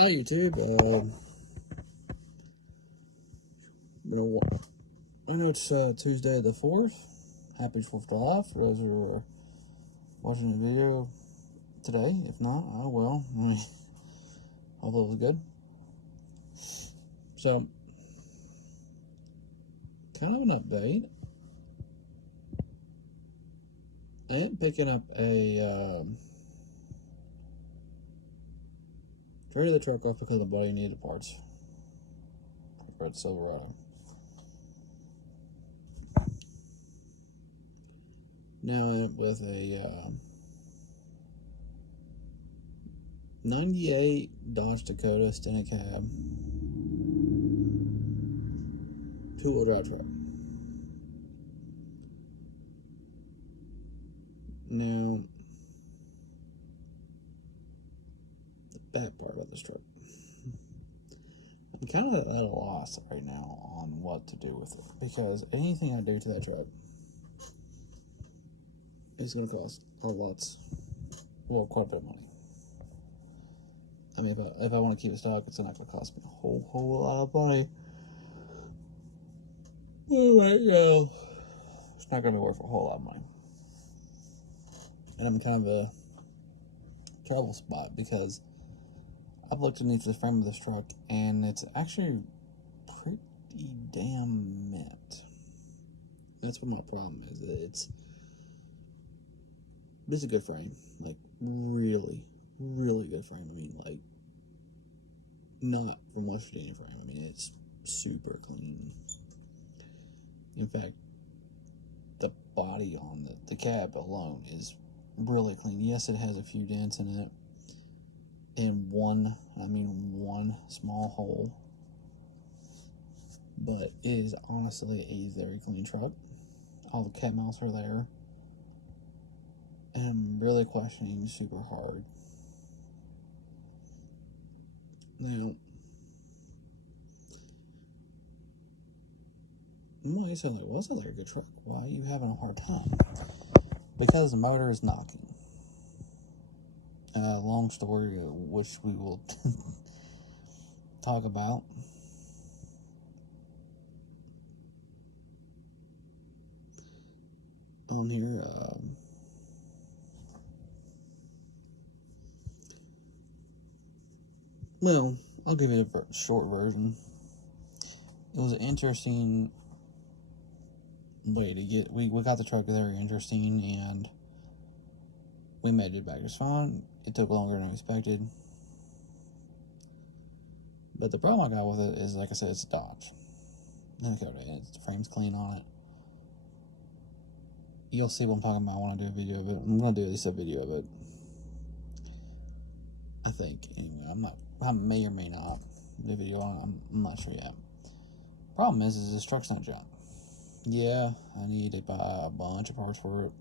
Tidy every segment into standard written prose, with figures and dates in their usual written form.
Hi YouTube. I know it's Tuesday the 4th. Happy 4th of July for those who are watching the video today. If not, oh well. Hopefully it was good. So, kind of an update. I am picking up a traded the truck off because my buddy needed parts for its Silverado. Now with a 98 Dodge Dakota Stena cab, two-wheel drive truck. Now, the bad part about this truck, I'm kind of at a loss right now on what to do with it, because anything I do to that truck is going to cost quite a bit of money. I mean, if I want to keep it stock, it's not going to cost me a whole lot of money. Well, right now, it's not going to be worth a whole lot of money. And I'm kind of a trouble spot because I've looked underneath the frame of this truck and it's actually pretty damn mint. That's what my problem is. It's a good frame, like really good frame. I mean, like, not from West Virginia frame. I mean, it's super clean. In fact, the body on the cab alone is really clean. Yes, it has a few dents in it, and one small hole, but it is honestly a very clean truck. All the cat mounts are there, and I'm really questioning super hard. Now, you might say, like, well, that sounds like a good truck. Why are you having a hard time? Because the motor is knocking. Long story, which we will talk about. On here, well, I'll give it a short version. It was an interesting way to get. We got the truck very interesting, and we made it back just fine. It took longer than I expected. But the problem I got with it is, like I said, it's a Dodge Dakota, and the frame's clean on it. You'll see what I'm talking about when I do a video of it. I'm going to do at least a video of it, I think. Anyway, I may or may not do a video on it. I'm not sure yet. Problem is this truck's not junk. Yeah, I need to buy a bunch of parts for it.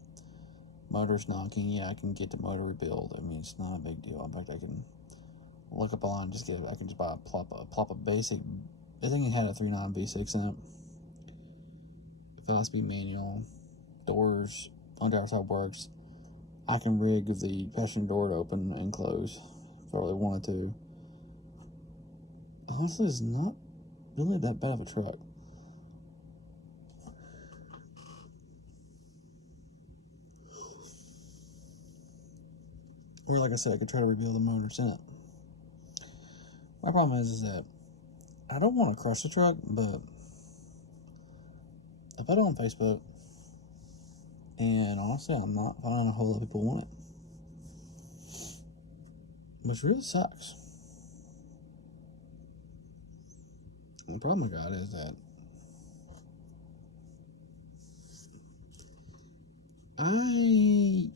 Motor's knocking. Yeah, I can get the motor rebuilt. I mean, it's not a big deal. In fact, I can look up online and just I can just buy plop a basic. I think it had a 3.9 V6 in it. 5-speed manual, doors on the driver's side works. I can rig the passenger door to open and close if I really wanted to. Honestly, it's not really that bad of a truck. Or, like I said, I could try to rebuild the motors in it. My problem is that I don't want to crush the truck, but I put it on Facebook, and honestly, I'm not finding a whole lot of people want it, which really sucks. And the problem I got is that I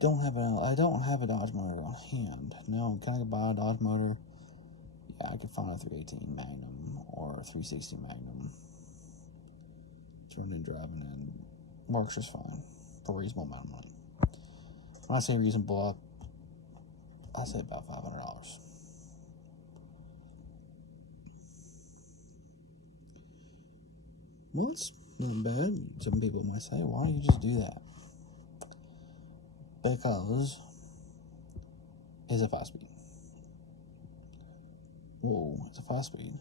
don't have a Dodge motor on hand. No, can I buy a Dodge motor? Yeah, I could find a 318 Magnum or a 360 Magnum. It's running and driving and works just fine for a reasonable amount of money. When I say reasonable, I say about $500. Well, it's not bad. Some people might say, why don't you just do that? Because it's a 5-speed. Whoa, it's a 5-speed.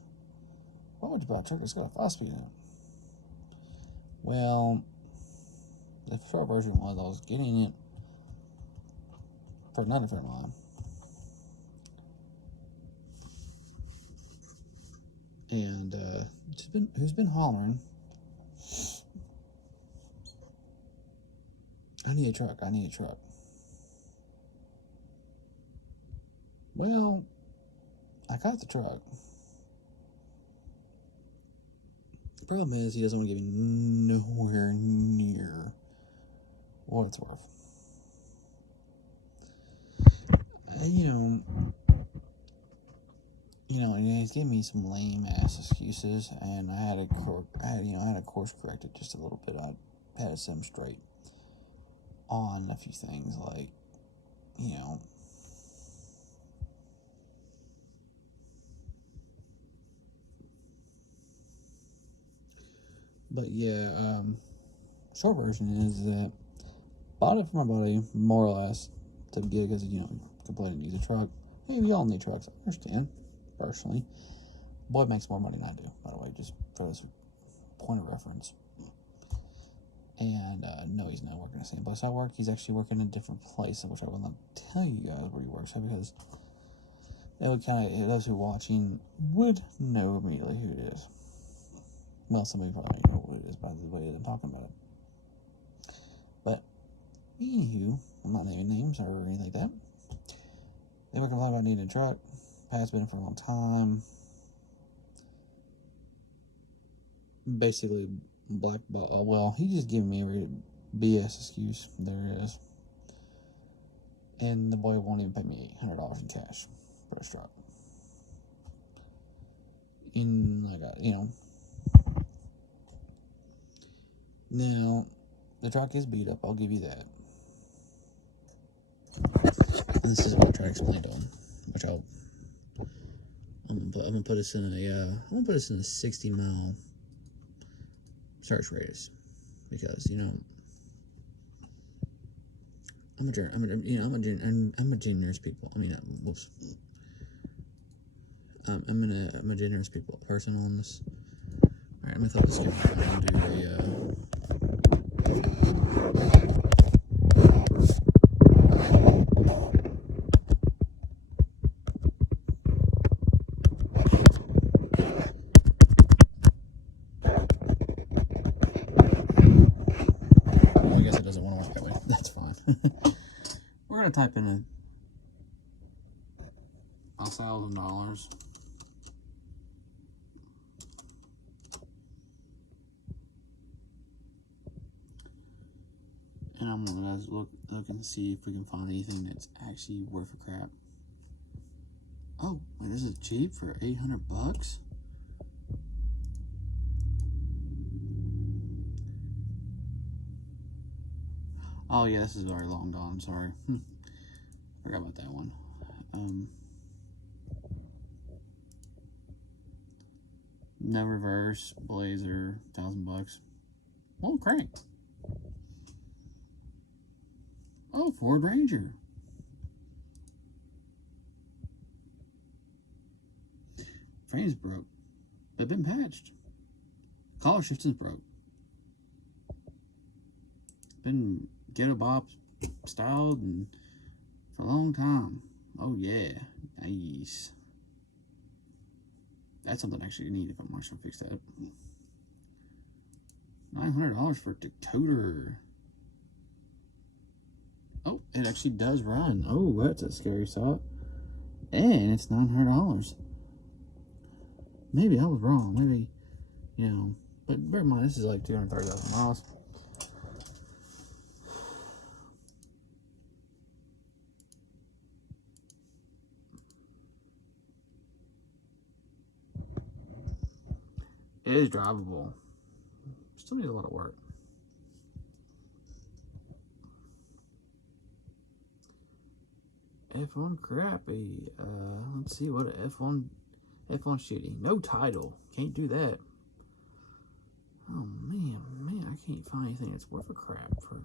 Why would you buy a truck that's got a 5-speed in it? Well, the short version was I was getting it for another friend of mine. And who's been hollering, I need a truck. Well, I got the truck. The problem is he doesn't want to give me nowhere near what it's worth. And he's giving me some lame ass excuses, and I had a course corrected just a little bit. I had to set him straight on a few things, like, But yeah, short version is that bought it for my buddy, more or less, to get it because, complaining needs a truck. Hey, we all need trucks. I understand, personally. Boy makes more money than I do, by the way, just for this point of reference. And no, he's not working the same place I work. He's actually working in a different place, which I will not tell you guys where he works at, because it would those who are watching would know immediately who it is. Well, some of you probably know what it is by the way that I'm talking about it. But, anywho, I'm not naming names or anything like that. They were complaining about needing a truck. Pat's been for a long time. Basically, well, he just giving me every BS excuse there is. And the boy won't even pay me $800 in cash for his truck. Now, the truck is beat up, I'll give you that. This is what I try to explain to him, which I'm gonna put us in a 60-mile search radius, because I'm a generous people. Whoops. I'm a generous person on this. All right, I'm gonna throw this camera. I'm gonna do I guess it doesn't want to work that way. That's fine. We're gonna type in $1,000. And I'm gonna look and see if we can find anything that's actually worth a crap. Oh, wait, this is cheap for $800. Oh yeah, this is already long gone. Sorry, forgot about that one. No reverse, Blazer, $1,000. Oh, crank. Oh, Ford Ranger. Frame's broke, but been patched. Collar shifting's broke. Been ghetto bop styled and for a long time. Oh yeah, nice. That's something I actually need if I'm actually fix that. $900 for Dakota. Oh, it actually does run. Oh, that's a scary thought. And it's $900. Maybe I was wrong. Maybe, but bear in mind, this is like 230,000 miles. It is drivable. Still needs a lot of work. F1 crappy. Let's see what a F1 shitty. No title. Can't do that. Oh man, I can't find anything that's worth a crap for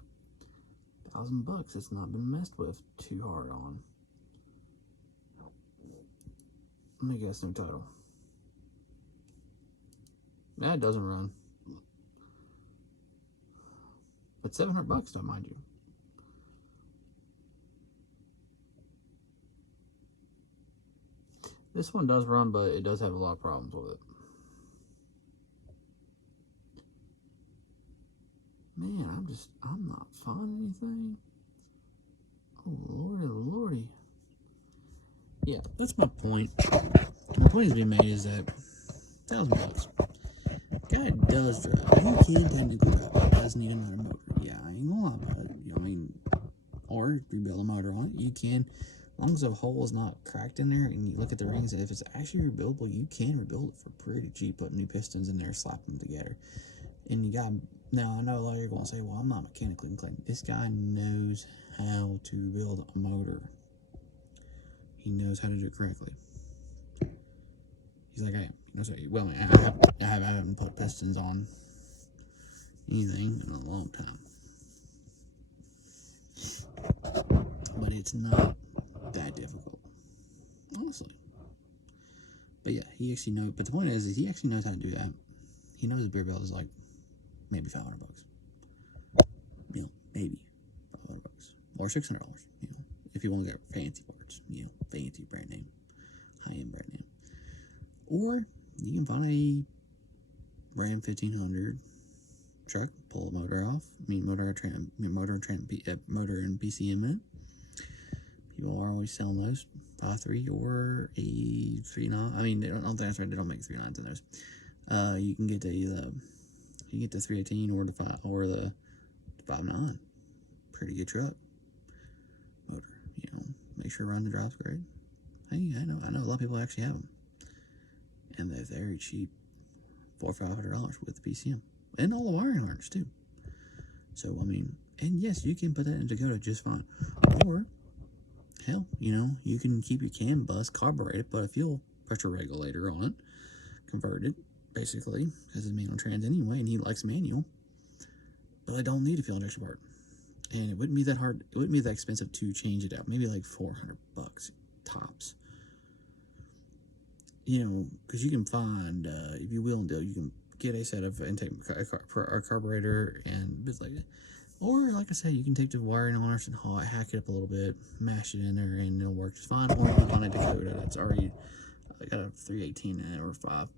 $1,000. It's not been messed with too hard on. Let me guess new title. Yeah, it doesn't run. But $700 though, mind you. This one does run, but it does have a lot of problems with it. Man, I'm not finding anything. Oh, lordy. Yeah, that's my point. My point is being made is that $1,000. Guy does drive. He can technically drive. He does need another motor. Yeah, I ain't gonna lie about it. I mean, or if you build a motor on it, you can. As long as the hole is not cracked in there and you look at the rings, if it's actually rebuildable, you can rebuild it for pretty cheap. Put new pistons in there, slap them together. And you got, now I know a lot of you are going to say, well, I'm not mechanically inclined. This guy knows how to build a motor. He knows how to do it correctly. He's like I am. You know, so, well, I haven't put pistons on anything in a long time. But it's not that difficult, honestly. But yeah, he actually knows. But the point is he actually knows how to do that. He knows the beer belt is like maybe $500. You know, maybe $500 or $600. You know, if you want to get fancy parts, you know, fancy brand name, high-end brand name, or you can find a Ram 1500 truck, pull the motor off. I mean, motor and PCM in it. People are always selling those 5.3 or a 3.9. I mean, I don't think that's right. They don't make 3.9s in those. You can get the 318 or the 5.9. Pretty good truck motor. You know, make sure run the drive's great. Hey, I know a lot of people actually have them, and they're very cheap, $400 or $500 with the PCM and all the wiring harness too. So I mean, and yes, you can put that in Dakota just fine. Or hell, you know, you can keep your CAN bus carbureted, put a fuel pressure regulator on it, converted basically because it's manual trans anyway, and he likes manual. But I don't need a fuel injection part, and it wouldn't be that hard. It wouldn't be that expensive to change it out. Maybe like $400 tops. You know, because you can find, if you will and deal, you can get a set of intake carburetor and bits like that. Or, like I said, you can take the wiring harness and hack it up a little bit, mash it in there, and it'll work just fine. Or you can find a Dakota that's already got a 318 in it, or 5,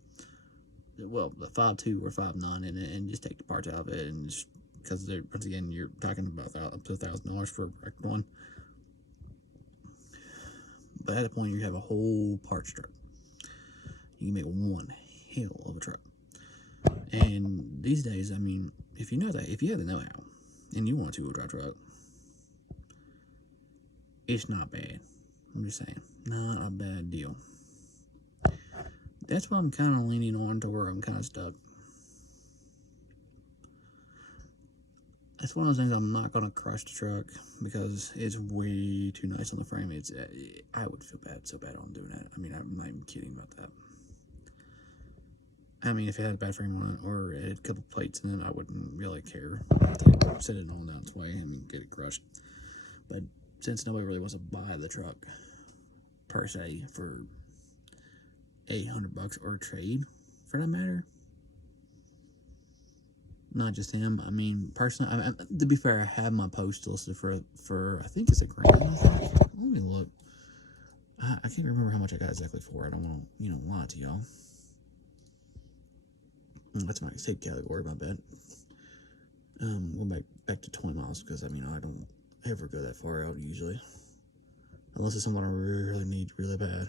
well, the 5.2 or 5.9 in it, and just take the parts out of it, and just, because once again, you're talking about up to $1,000 for a correct one. But at that point, you have a whole parts truck. You can make one hell of a truck. And these days, I mean, if you know that, if you have the know-how, and you want a two-wheel drive truck, it's not bad. I'm just saying, not a bad deal. That's why I'm kind of leaning on to where I'm kind of stuck. That's one of those things. I'm not going to crush the truck because it's way too nice on the frame. It's I would feel so bad on doing that. I mean, I'm not even kidding about that. I mean, if it had a bad frame on it or it had a couple plates in it, I wouldn't really care. I'd set it on down its way and get it crushed. But since nobody really wants to buy the truck per se for $800 or a trade, for that matter, not just him. I mean, personally, to be fair, I have my post listed for I think it's $1,000. Let me look. I can't remember how much I got exactly for. I don't want to, lie to y'all. That's my safe category, my bad. We'll back to 20 miles because I don't ever go that far out usually, unless it's someone I really need really bad.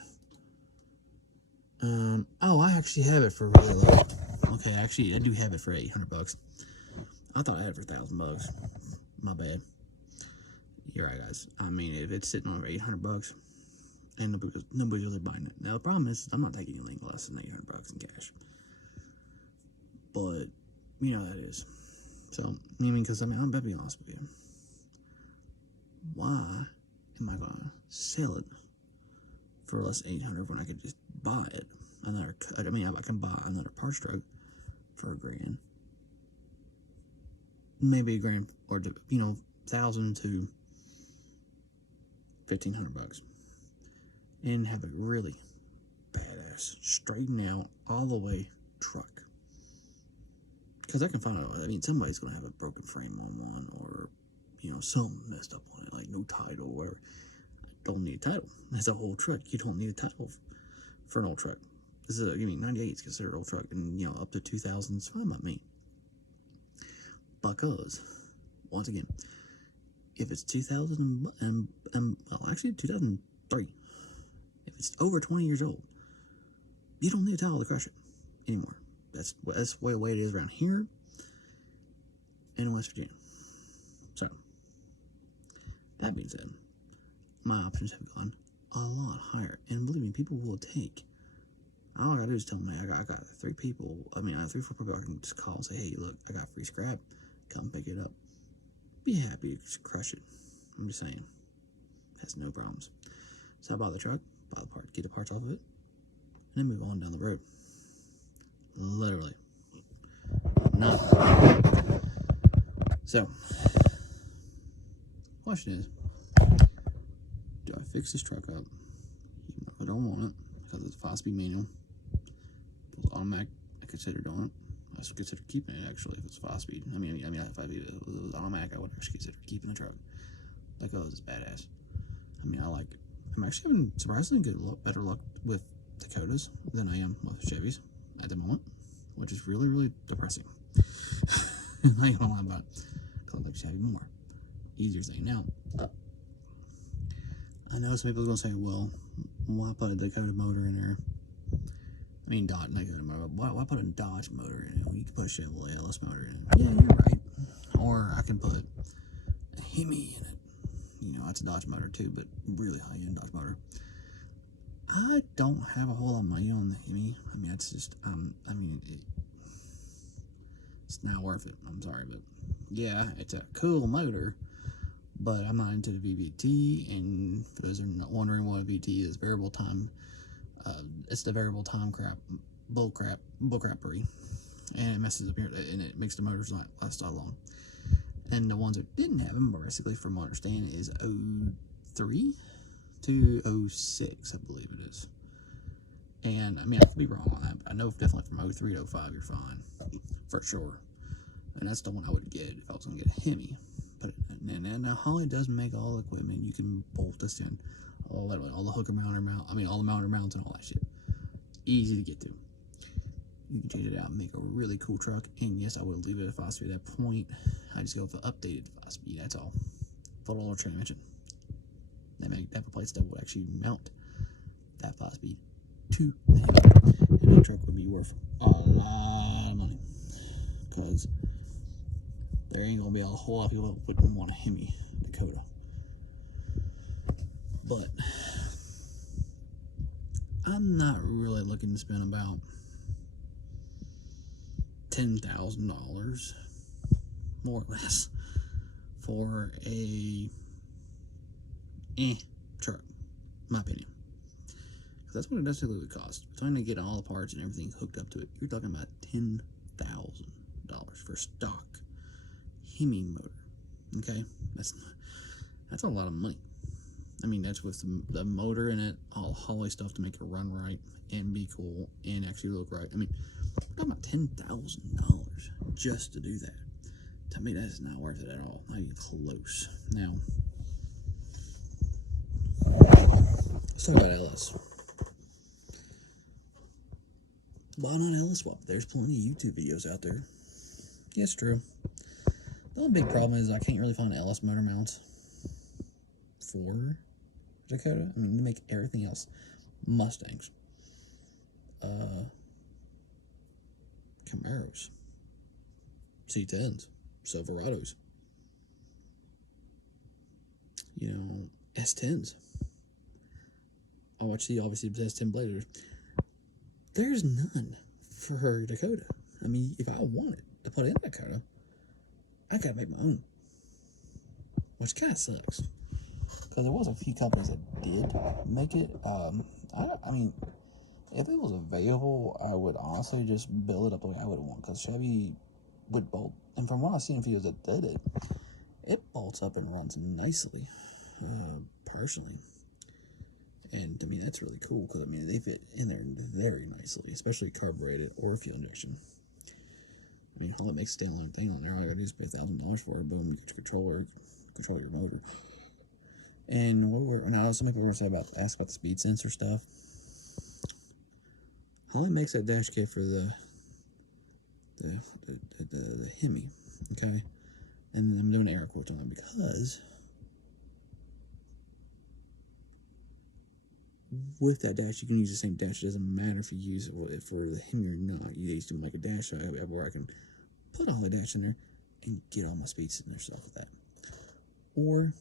Oh, I actually have it for really low. Okay, actually, I do have it for $800. I thought I had it for $1,000. My bad. You're right, guys. I mean, if it's sitting on $800, and nobody's really buying it. Now the problem is, I'm not taking anything less than $800 in cash. But that is. So because I'm about to be honest with you. Why am I gonna sell it for less than $800 when I could just buy it? I can buy another parts truck for $1,000, maybe $1,000, or $1,000 to $1,500, and have a really bad badass, straightened out, all the way truck. Because I can find out, I mean, somebody's going to have a broken frame on one, or, you know, something messed up on it, like no title or whatever. Don't need a title. It's a whole truck. You don't need a title for an old truck. This is, 98 is considered old truck, and, you know, up to 2000 is fine by me. Because, once again, if it's 2000 well, actually 2003, if it's over 20 years old, you don't need a title to crush it anymore. That's the way it is around here and in West Virginia. So, that being said, my options have gone a lot higher. And believe me, people will take. All I gotta do is tell them, hey, I got 3 people. I mean, I have 3 or 4 people I can just call and say, hey, look, I got free scrap. Come pick it up. Be happy to crush it. I'm just saying. Has no problems. So I buy the truck, buy the part, get the parts off of it, and then move on down the road. Literally. No. So, question is, do I fix this truck up? Even though I don't want it, because it's a 5-speed manual. If it was automatic, I considered doing it. I would consider keeping it, actually, if it's 5-speed. I mean, if it was automatic, I would actually consider keeping the truck. Because it's badass. I mean, I like it. I'm actually having surprisingly better luck with Dakotas than I am with Chevys at the moment, which is really, really depressing. I ain't gonna lie about it, because I like Chevy more. Easier saying now. I know some people are gonna say, well, why put a Dakota motor in there? I mean, Dakota motor. Why put a Dodge motor in it when you can put a Chevrolet LS motor in it? Yeah, you're right. Or I can put a Hemi in it. You know, that's a Dodge motor too, but really high-end Dodge motor. I don't have a whole lot of money on the Hemi. I mean, it's just, it's not worth it. I'm sorry, but yeah, it's a cool motor, but I'm not into the VVT. And for those who are not wondering what a VT is, variable time. It's the variable time bullcrappery, and it messes up and it makes the motors not last that long. And the ones that didn't have them, basically, from what I understand, is 03 to 06, I believe it is. And I mean, I could be wrong on that, but I know definitely from 03 to 05, you're fine, for sure. And that's the one I would get if I was gonna get a Hemi. But and Holly does make all the equipment. You can bolt this in, all the hooker all the mounter mounts and all that shit. Easy to get to. You can change it out and make a really cool truck. And yes, I would leave it at 5-speed at that point. I just go with the updated 5-speed, that's all. Full auto transmission. They have a place that would actually mount that 5-speed to the Hemi. And that truck would be worth a lot of money. Because there ain't going to be a whole lot of people that wouldn't want a Hemi Dakota. But I'm not really looking to spend about $10,000, more or less, for a truck, in my opinion. Because that's what it does typically cost. Trying to get all the parts and everything hooked up to it, you're talking about $10,000 for stock Hemi motor. Okay, that's a lot of money. I mean, that's with the motor in it, all the Holly stuff to make it run right and be cool and actually look right. I mean, we're talking about $10,000 just to do that. To me, that is not worth it at all. Not even close. Now, let's talk about LS. Why not LS swap? There's plenty of YouTube videos out there. Yeah, it's true. The only big problem is I can't really find LS motor mounts for Dakota. I mean, they make everything else. Mustangs. Camaros. C10s. Silverados. You know, S10s. Obviously the S10 Blazers. There's none for Dakota. I mean, if I wanted to put in Dakota, I gotta make my own. Which kind of sucks. Because there was a few companies that did make it. I mean, if it was available, I would honestly just build it up the way I would want. Because Chevy would bolt. And from what I've seen in videos that did it, it bolts up and runs nicely. Personally. And to me, that's really cool because, I mean, they fit in there very nicely, especially carbureted or fuel injection. I mean, all it makes a standalone thing on there. All you gotta do is pay $1,000 for it. Boom, you get your controller, control your motor. And now some people were saying ask about the speed sensor stuff. Holly makes that dash kit for the Hemi, okay? And I'm doing air quotes on it because with that dash, you can use the same dash. It doesn't matter if you use it for the Hemi or not. You just do like a dash where I can put all the dash in there and get all my speed sensor stuff with that. Or,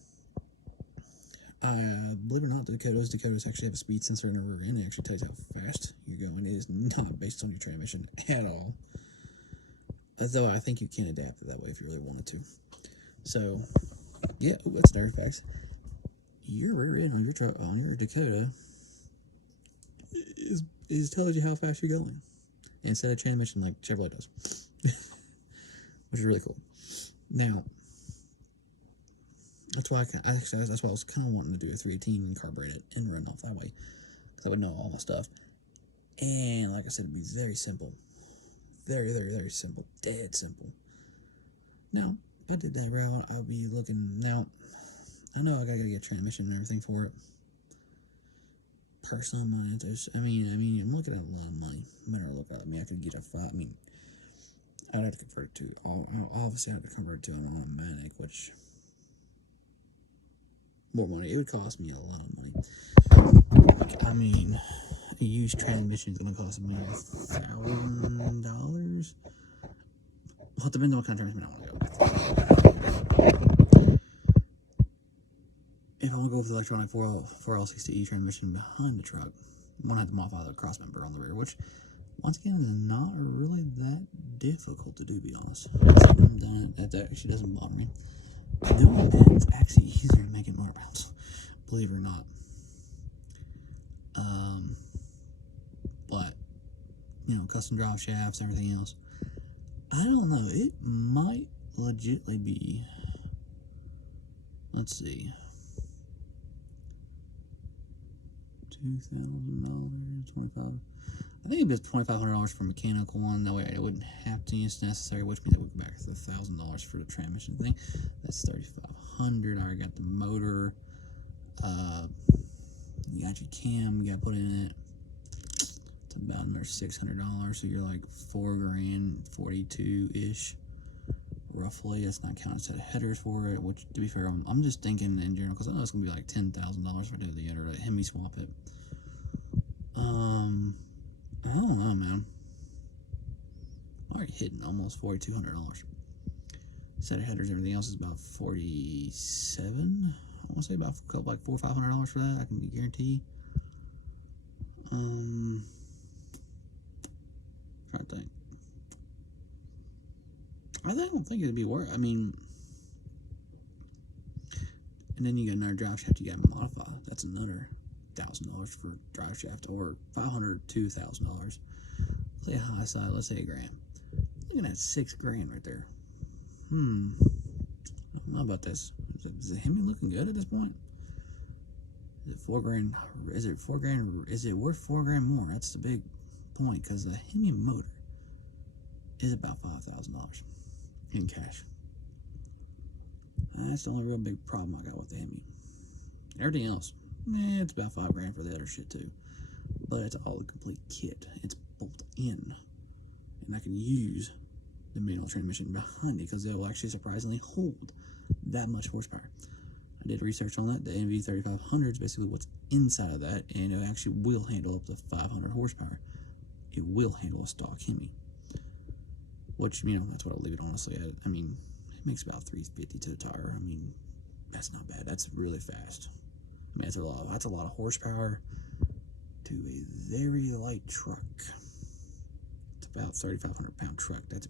believe it or not, the Dakotas actually have a speed sensor in the rear end. It actually tells you how fast you're going. It is not based on your transmission at all. Though I think you can adapt it that way if you really wanted to. So, yeah, that's nerd facts. Your rear end on your Dakota is tells you how fast you're going instead of transmission like Chevrolet does, which is really cool. Now, that's why that's why I was kind of wanting to do a 318 and carburet it and run off that way, because I would know all my stuff. And like I said, it'd be very simple, very, very, very simple, dead simple. Now, if I did that route, I'll be looking. Now, I know I gotta get transmission and everything for it. Personally, I'm not interested. I mean, I'm looking at a lot of money. No matter what I look at, I could get a 5. I mean, I'd have to convert it to. Obviously, I have to convert it to an automatic, which more money. It would cost me a lot of money. I mean, a used transmission is gonna cost me $1,000. Well, it depends on what kind of transmission I want to go with. If I want to go with the electronic 4L60E transmission behind the truck, I'm going to have to modify the cross member on the rear, which, once again, is not really that difficult to do, to be honest. I've done it. That actually doesn't bother me. Doing that is actually easier to make it motor bounce, believe it or not. But, you know, custom drive shafts, everything else. I don't know. It might legitimately be, let's see, $2,000, $25. I think it'd be $2,500 for a mechanical one. That way I wouldn't have to use necessary, which means I would go back to the $1,000 for the transmission thing. That's $3,500. I already got the motor. You got your cam. You got to put in it. It's about another $600. So you're like $4,000, 42-ish, roughly. That's not counting a set of headers for it. Which, to be fair, I'm just thinking in general because I know it's gonna be like $10,000 if I do the other Hemi swap it. I don't know, man. I'm already hitting almost $4,200. Set of headers, everything else is about $47. I want to say about like $400 or $500 for that. I can guarantee. Trying to think. I don't think it'd be worth. I mean, and then you got another drive shaft you got to modify. That's another $1,000 for drive shaft, or $500 to $2,000. Let's say a high side. Let's say $1,000. Looking at $6,000 right there. I don't know about this. Is the Hemi looking good at this point? Is it $4,000? Is it $4,000? Is it worth $4,000 more? That's the big point, because the Hemi motor is about $5,000 in cash. That's the only real big problem I got with the Hemi. Everything else, it's about $5,000 for the other shit too. But it's all a complete kit. It's bolt in, and I can use the manual transmission behind it because it will actually surprisingly hold that much horsepower. I did research on that. The NV3500 is basically what's inside of that, and it actually will handle up to 500 horsepower. It will handle a stock Hemi, which, you know, that's what I'll leave it honestly at. I mean, it makes about 350 to the tire. I mean, that's not bad. That's really fast. I mean, that's a lot of horsepower to a very light truck. It's about 3,500 pound truck. That's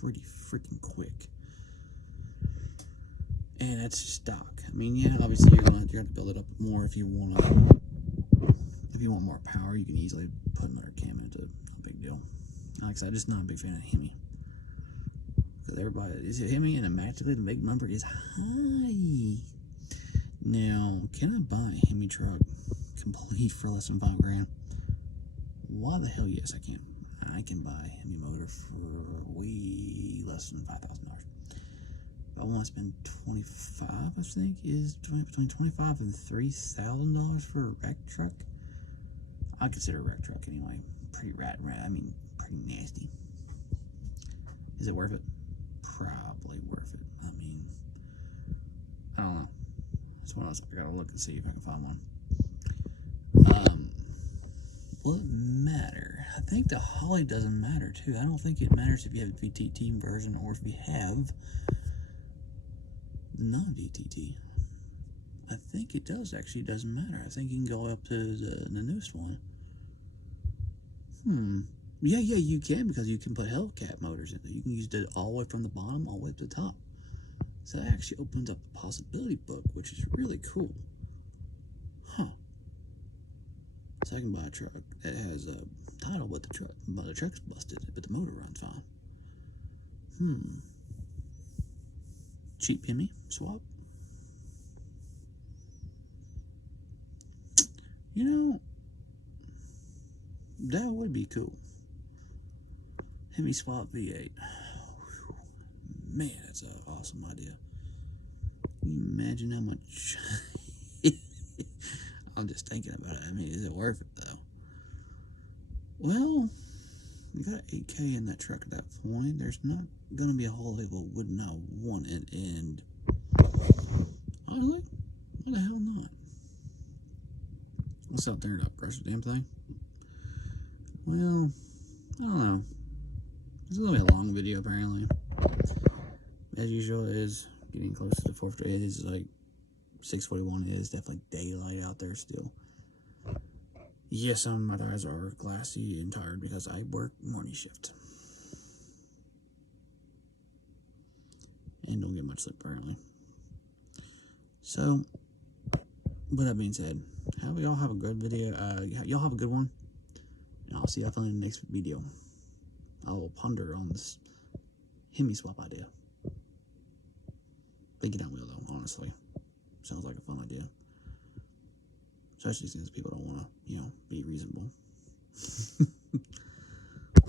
pretty freaking quick. And that's stock. I mean, yeah, obviously you're gonna have to build it up more if you want more power. You can easily put another cam in it. No big deal. Like I said, I'm just not a big fan of Hemi. Because everybody is a Hemi, and magically the big number is high. Now, can I buy a Hemi truck? complete for less than $5,000. Why the hell, yes, I can. I can buy a Hemi motor for way less than $5,000. If I want to spend $25,000, I think is between $25,000 and $3,000 for a wreck truck. I consider a wreck truck anyway. Pretty pretty nasty. Is it worth it? Probably worth it. I mean, I don't know. That's one else I gotta look and see if I can find one. Will it matter? I think the Holly doesn't matter too. I don't think it matters if you have a VTT version or if you have the non-VTT. I think it doesn't matter. I think you can go up to the newest one. Yeah, you can, because you can put Hellcat motors in there. You can use it all the way from the bottom all the way to the top. So that actually opens up the possibility book, which is really cool. So I can buy a truck that has a title, but the truck's busted, but the motor runs fine. Cheap Hemi swap. You know, that would be cool. Hemi swap V8. Man, that's an awesome idea. Can you imagine how much? I'm just thinking about it. I mean, is it worth it though? Well, you got 8K in that truck at that point. There's not gonna be a whole lot of people would not want it, and honestly, why the hell not? Let's out there and upgrade the damn thing. Well, I don't know. It's gonna be a long video apparently. As usual, it is getting close to the 4th. It is like 6:41. It is definitely daylight out there still. Yes, my eyes are glassy and tired because I work morning shift and don't get much sleep apparently. So, with that being said, y'all have a good video. Y'all have a good one, and I'll see y'all in the next video. I'll ponder on this Hemi swap idea. Think it out will though, honestly. Sounds like a fun idea. Especially since people don't want to, be reasonable.